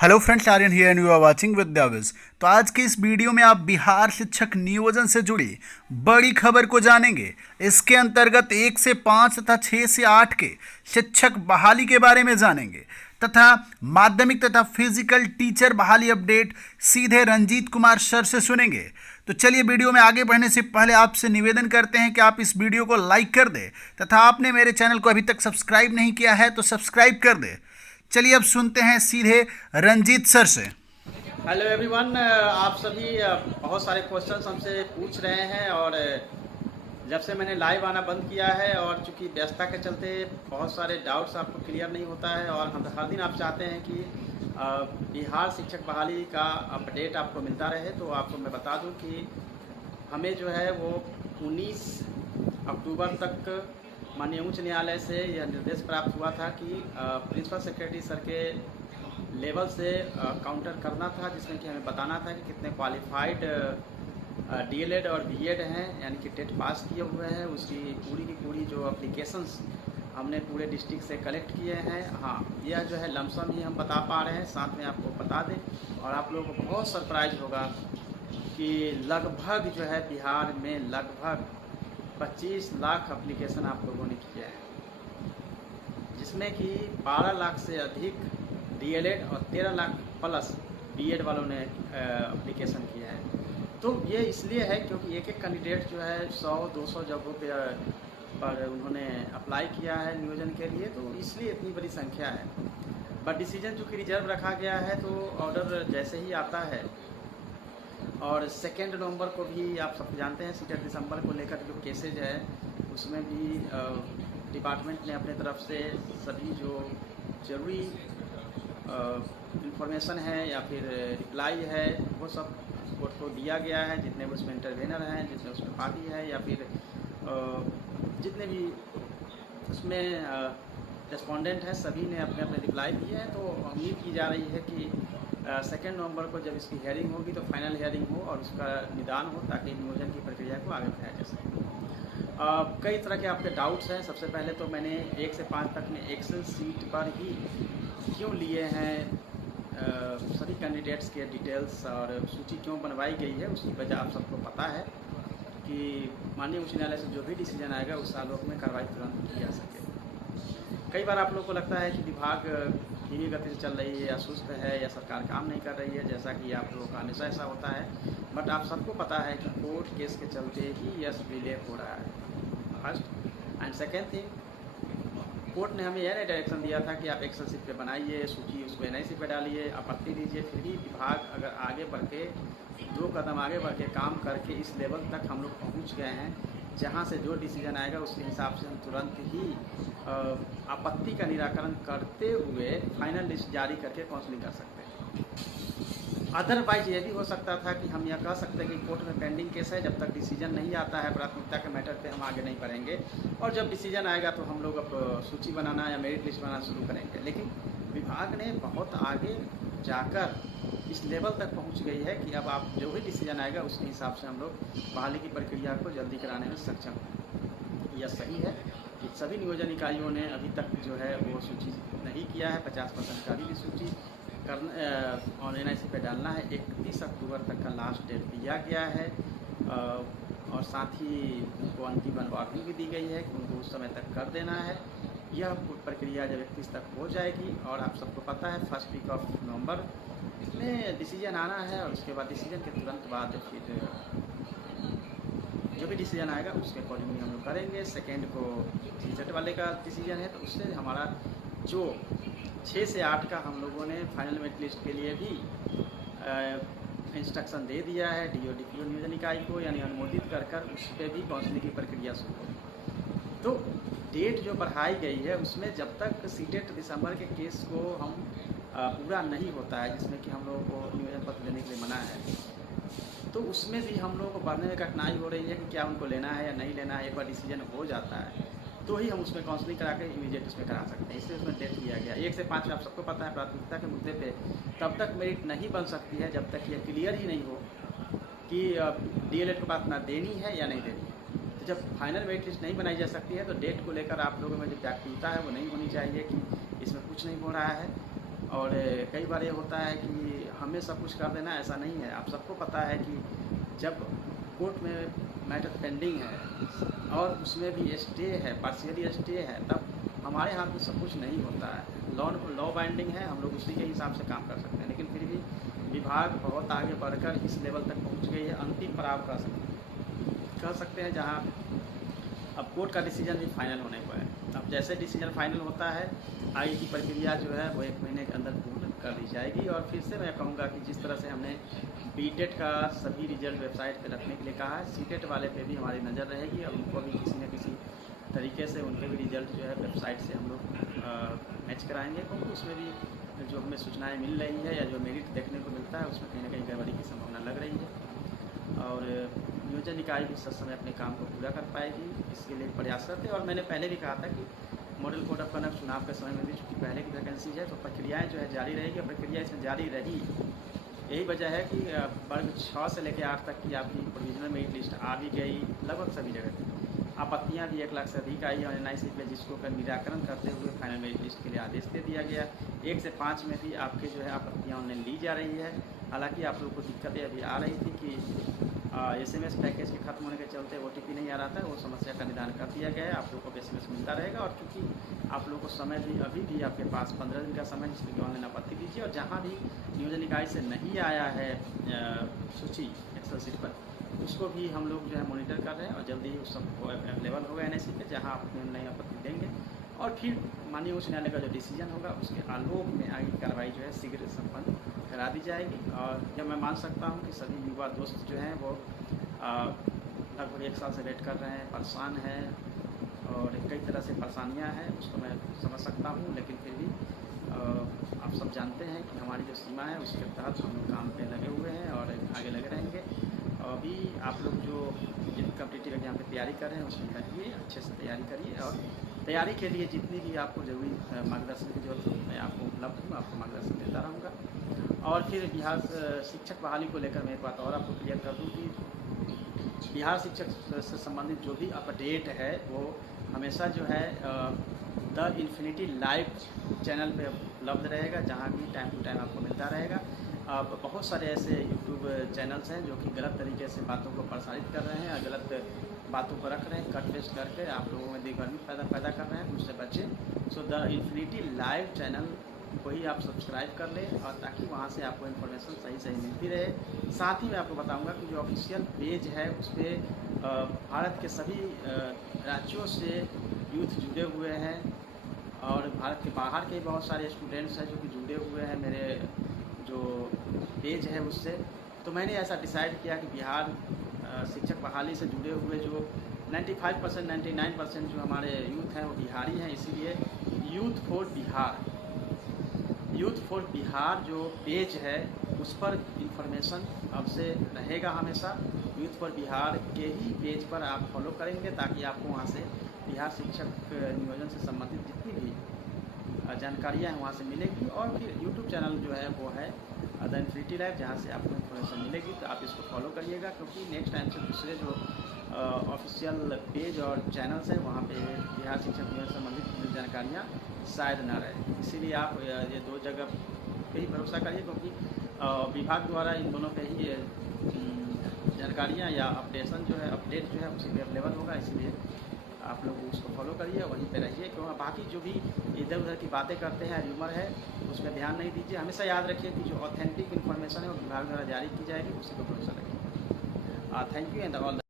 Hello friends, Aryan here and you are watching Vidyawiz. तो आज के इस वीडियो में आप बिहार शिक्षक नियोजन से जुड़ी बड़ी खबर को जानेंगे। इसके अंतर्गत 1 से 5 तथा 6 से 8 के शिक्षक बहाली के बारे में जानेंगे तथा माध्यमिक तथा फिजिकल टीचर बहाली अपडेट सीधे रंजीत कुमार सर से सुनेंगे। तो चलिए, वीडियो में आगे बढ़ने से पहले आपसे निवेदन करते हैं कि आप इस वीडियो को लाइक कर दें तथा आपने मेरे चैनल को अभी तक सब्सक्राइब नहीं किया है तो सब्सक्राइब कर दें। चलिए अब सुनते हैं सीधे रंजीत सर से। हेलो एवरीवन, आप सभी बहुत सारे क्वेश्चंस हमसे पूछ रहे हैं और जब से मैंने लाइव आना बंद किया है और चूंकि व्यस्तता के चलते बहुत सारे डाउट्स आपको क्लियर नहीं होता है और हम हर दिन आप चाहते हैं कि बिहार शिक्षक बहाली का अपडेट आपको मिलता रहे, तो आपको मैं बता दूं कि हमें जो है वो 19 अक्टूबर तक माननीय उच्च न्यायालय से यह निर्देश प्राप्त हुआ था कि प्रिंसिपल सेक्रेटरी सर के लेवल से काउंटर करना था, जिसमें कि हमें बताना था कि कितने क्वालिफाइड डीएलएड और बीएड हैं, यानी कि टेट पास किए हुए हैं। उसकी पूरी की पूरी जो एप्लीकेशंस हमने पूरे डिस्ट्रिक्ट से कलेक्ट किए हैं। हाँ, यह जो है लमसम ही हम बता पा रहे हैं, साथ में आपको बता दें और आप लोगों को बहुत सरप्राइज होगा कि लगभग जो है बिहार में लगभग 25 लाख एप्लीकेशन आप लोगों ने किया है, जिसमें कि 12 लाख से अधिक डीएलएड और 13 लाख प्लस बीएड वालों ने एप्लीकेशन किया है। तो ये इसलिए है क्योंकि एक एक कैंडिडेट जो है 100-200 जगहों पर उन्होंने अप्लाई किया है नियोजन के लिए, तो इसलिए इतनी बड़ी संख्या है। बट डिसीजन चूँकि रिजर्व रखा गया है, तो ऑर्डर जैसे ही आता है और 2 नवंबर को भी आप सब जानते हैं सीटेट दिसंबर को लेकर जो केसेज है उसमें भी डिपार्टमेंट ने अपने तरफ से सभी जो जरूरी इंफॉर्मेशन है या फिर रिप्लाई है वो सब कोर्ट को दिया गया है। जितने भी उसमें इंटरवेनर हैं, जितने उसमें पार्टी है या फिर जितने भी उसमें रेस्पोंडेंट हैं, सभी ने अपने अपने रिप्लाई दिए हैं। तो उम्मीद की जा रही है कि 2 नवंबर को जब इसकी हेयरिंग होगी तो फाइनल हेयरिंग हो और उसका निदान हो, ताकि नियोजन की प्रक्रिया को आगे बढ़ाया जा सके। कई तरह के आपके डाउट्स हैं। सबसे पहले तो मैंने 1 से 5 तक में एक्सेल सीट पर ही क्यों लिए हैं सभी कैंडिडेट्स के डिटेल्स और सूची क्यों बनवाई गई है, उसकी वजह आप सबको पता है कि माननीय उच्च न्यायालय से जो भी डिसीजन आएगा उस आलोक में कार्रवाई तुरंत की जा सके। कई बार आप लोग को लगता है कि विभाग धीमी गति से चल रही है या सुस्त है या सरकार काम नहीं कर रही है, जैसा कि आप लोगों का हमेशा ऐसा होता है। बट आप सबको पता है कि कोर्ट केस के चलते ही यह डिले हो रहा है, first. And second thing, court ने हमें यह नहीं डायरेक्शन दिया था कि आप एक्सेल शीट पे बनाइए सूची, उसको एनआईसी पे डालिए, आपत्ति दीजिए। फिर भी विभाग अगर आगे बढ़ के 2 कदम आगे बढ़ के काम करके इस लेवल तक हम लोग पहुँच गए हैं, जहाँ से जो डिसीजन आएगा उसके हिसाब से हम तुरंत ही आपत्ति का निराकरण करते हुए फाइनल लिस्ट जारी करके काउंसलिंग कर सकते हैं। अदरवाइज ये भी हो सकता था कि हम यह कह सकते हैं कि कोर्ट में पेंडिंग केस है, जब तक डिसीजन नहीं आता है प्राथमिकता के मैटर पे हम आगे नहीं बढ़ेंगे, और जब डिसीजन आएगा तो हम लोग अब सूची बनाना या मेरिट लिस्ट बनाना शुरू करेंगे। लेकिन विभाग ने बहुत आगे जाकर इस लेवल तक पहुंच गई है कि अब आप जो भी डिसीजन आएगा उसके हिसाब से हम लोग बहाली की प्रक्रिया को जल्दी कराने में सक्षम हैं। यह सही है कि सभी नियोजन इकाइयों ने अभी तक जो है वो सूची नहीं किया है। 50% का भी सूची करना और एनआईसी पे डालना है। 31 अक्टूबर तक का लास्ट डेट दिया गया है और साथ ही उनको अंतिम वार्निंग भी दी गई है कि उनको उस समय तक कर देना है। यह प्रक्रिया जब 31 तक हो जाएगी और आप सबको पता है 1 वीक ऑफ नवंबर में डिसीजन आना है और उसके बाद डिसीजन के तुरंत बाद फिर जो भी डिसीजन आएगा उसके अकॉर्डिंगली हम लोग करेंगे। 2 को सीटेट वाले का डिसीजन है, तो उससे हमारा जो 6 से 8 का हम लोगों ने फाइनल मेरिट लिस्ट के लिए भी इंस्ट्रक्शन दे दिया है डीओ डीपीओ नियोजन इकाई को, यानी अनुमोदित कर उस पर भी काउंसलिंग की प्रक्रिया शुरू होगी। तो डेट जो बढ़ाई गई है उसमें जब तक सीटेट दिसंबर के केस को हम पूरा नहीं होता है, जिसमें कि हम लोगों को नियोजन पत्र देने के लिए मना है, तो उसमें भी हम लोगों को बढ़ने में कठिनाई हो रही है कि क्या उनको लेना है या नहीं लेना है। एक बार डिसीजन हो जाता है तो ही हम उसमें काउंसलिंग करा के इमीडिएट उसमें करा सकते हैं, इसलिए उसमें डेट लिया गया। 1 से 5 आप सबको पता है प्राथमिकता के मुद्दे पे तब तक मेरिट नहीं बन सकती है जब तक ये क्लियर ही नहीं हो कि डीएलएड को बात ना देनी है या नहीं देनी है। तो जब फाइनल मेरिट लिस्ट नहीं बनाई जा सकती है तो डेट को लेकर आप लोगों में जो व्याकुलता है वो नहीं होनी चाहिए कि इसमें कुछ नहीं हो रहा है। और कई बार ये होता है कि हमें सब कुछ कर देना, ऐसा नहीं है। आप सबको पता है कि जब कोर्ट में मैटर पेंडिंग है और उसमें भी स्टे है, पार्शियली स्टे है, तब हमारे हाथ में सब कुछ नहीं होता है। लॉ बाइंडिंग है, हम लोग उसी के हिसाब से काम कर सकते हैं, लेकिन फिर भी विभाग बहुत आगे बढ़कर इस लेवल तक पहुंच गई है, अंतिम पड़ाव कह सकते हैं, जहां अब कोर्ट का डिसीजन भी फाइनल होने को है। अब जैसे डिसीजन फाइनल होता है, आगे की प्रक्रिया जो है वो 1 महीने के अंदर पूर्ण कर दी जाएगी। और फिर से मैं कहूँगा कि जिस तरह से हमने बीटेट का सभी रिजल्ट वेबसाइट पे रखने के लिए कहा है, सीटेट वाले पे भी हमारी नज़र रहेगी और उनको भी किसी न किसी तरीके से उनके भी रिजल्ट जो है वेबसाइट से हम लोग मैच कराएंगे, क्योंकि उसमें भी जो हमें सूचनाएँ मिल रही है या जो मेरिट देखने को मिलता है, उसमें कहीं ना कहीं गड़बड़ी की संभावना लग रही है। और नियोजन इकाई भी सही समय अपने काम को पूरा कर पाएगी, इसके लिए प्रयासरत है। और मैंने पहले भी कहा था कि मॉडल कोड ऑफ कंडक्ट चुनाव के समय में भी चूँकि पहले की वैकेंसी है, तो प्रक्रियाएँ जो है जारी रहेगी। प्रक्रिया इसमें जारी रही, यही वजह है कि वर्ग 6 से लेकर 8 तक की आपकी प्रोविजनल मेरिट लिस्ट आ भी गई लगभग सभी जगह। आपत्तियाँ भी 1 लाख से अधिक आई और NIC पे, जिसको का निराकरण करते हुए फाइनल मेरिट लिस्ट के लिए आदेश दे दिया गया। 1 से 5 में भी आपके जो है आपत्तियाँ ऑनलाइन ली जा रही है। हालांकि आप लोगों को दिक्कतें अभी आ रही थी कि SMS पैकेज के खत्म होने के चलते OTP नहीं आ रहा था, वो समस्या का निदान कर दिया गया है। आप लोगों को SMS मिलता रहेगा। और चूँकि आप लोगों को समय भी अभी भी आपके पास 15 दिन का समय, जिसमें कि ऑनलाइन आपत्ति दीजिए। और जहाँ भी नियोजन इकाई से नहीं आया है सूची एक्सेल शीट पर, उसको भी हम लोग जो है मॉनिटर कर रहे हैं और जल्दी ही उस सबको अवेलेबल होगा NIC पे, जहाँ आप नई आपत्ति देंगे। और फिर माननीय उच्च न्यायालय का जो डिसीजन होगा, उसके आलोक में आगे की कार्रवाई जो है शीघ्र संपन्न करा दी जाएगी। और जब मैं मान सकता हूँ कि सभी युवा दोस्त जो हैं वो लगभग 1 साल से वेट कर रहे हैं, परेशान हैं और कई तरह से परेशानियाँ हैं, उसको मैं समझ सकता हूँ। लेकिन फिर भी आप सब जानते हैं कि हमारी जो सीमा है, उसके तहत हम लोग काम पे लगे हुए हैं और आगे लगे रहेंगे। अभी आप लोग जो जिन कॉम्पिटिटिव एग्जाम की तैयारी कर रहे हैं, उसमें लगिए, अच्छे से तैयारी करिए। और तैयारी के लिए जितनी भी आपको जरूरी मार्गदर्शन की जरूरत हो, मैं आपको उपलब्ध हूँ, आपको मार्गदर्शन देता रहूँगा। और फिर बिहार शिक्षक बहाली को लेकर मैं एक बात और आपको क्लियर कर दूँ कि बिहार शिक्षक से संबंधित जो भी अपडेट है, वो हमेशा जो है द इन्फिनिटी लाइव चैनल पे उपलब्ध रहेगा, जहाँ भी टाइम टू टाइम आपको मिलता रहेगा। अब बहुत सारे ऐसे यूट्यूब चैनल्स हैं जो कि गलत तरीके से बातों को प्रसारित कर रहे हैं और गलत बातों को रख रहे हैं, कट पेस्ट करके आप लोगों में दिग्भ्रमी पैदा कर रहे हैं, उससे बचें। So the infinity live channel को ही आप सब्सक्राइब कर लें, और ताकि वहाँ से आपको इन्फॉर्मेशन सही मिलती रहे। साथ ही मैं आपको बताऊँगा कि जो ऑफिशियल पेज है, उस पर भारत के सभी राज्यों से यूथ जुड़े हुए हैं और भारत के बाहर के बहुत सारे स्टूडेंट्स हैं जो कि जुड़े हुए हैं मेरे जो पेज है उससे। तो मैंने ऐसा डिसाइड किया कि बिहार शिक्षक बहाली से जुड़े हुए जो 95% 99% जो हमारे यूथ हैं वो बिहारी हैं, इसीलिए यूथ फॉर बिहार जो पेज है उस पर इंफॉर्मेशन अब से रहेगा हमेशा। यूथ फॉर बिहार के ही पेज पर आप फॉलो करेंगे, ताकि आपको वहाँ से बिहार शिक्षक नियोजन से संबंधित जितनी भी जानकारियाँ हैं वहाँ से मिलेगी। और फिर यूट्यूब चैनल जो है वो है द इन्फिनिटी लाइव, जहाँ से आपको इन्फॉर्मेशन मिलेगी। तो आप इसको फॉलो करिएगा, क्योंकि नेक्स्ट टाइम से दूसरे जो ऑफिशियल पेज और चैनल्स हैं वहाँ पे बिहार शिक्षक नियोजन से संबंधित जानकारियाँ शायद ना रहे। इसीलिए आप ये 2 जगह पे ही भरोसा करिए, क्योंकि विभाग द्वारा इन दोनों पे ही जानकारियाँ या अपडेट जो है उसी पे अवेलेबल होगा। इसलिए आप लोग उसको फॉलो करिए, वहीं पे रहिए। क्योंकि बाकी जो भी इधर उधर की बातें करते हैं, र्यूमर है, उस पर ध्यान नहीं दीजिए। हमेशा याद रखिए कि जो ऑथेंटिक इन्फॉर्मेशन है वो विभाग द्वारा जारी की जाएगी, उसी पर भरोसा रखिए। Thank you and all.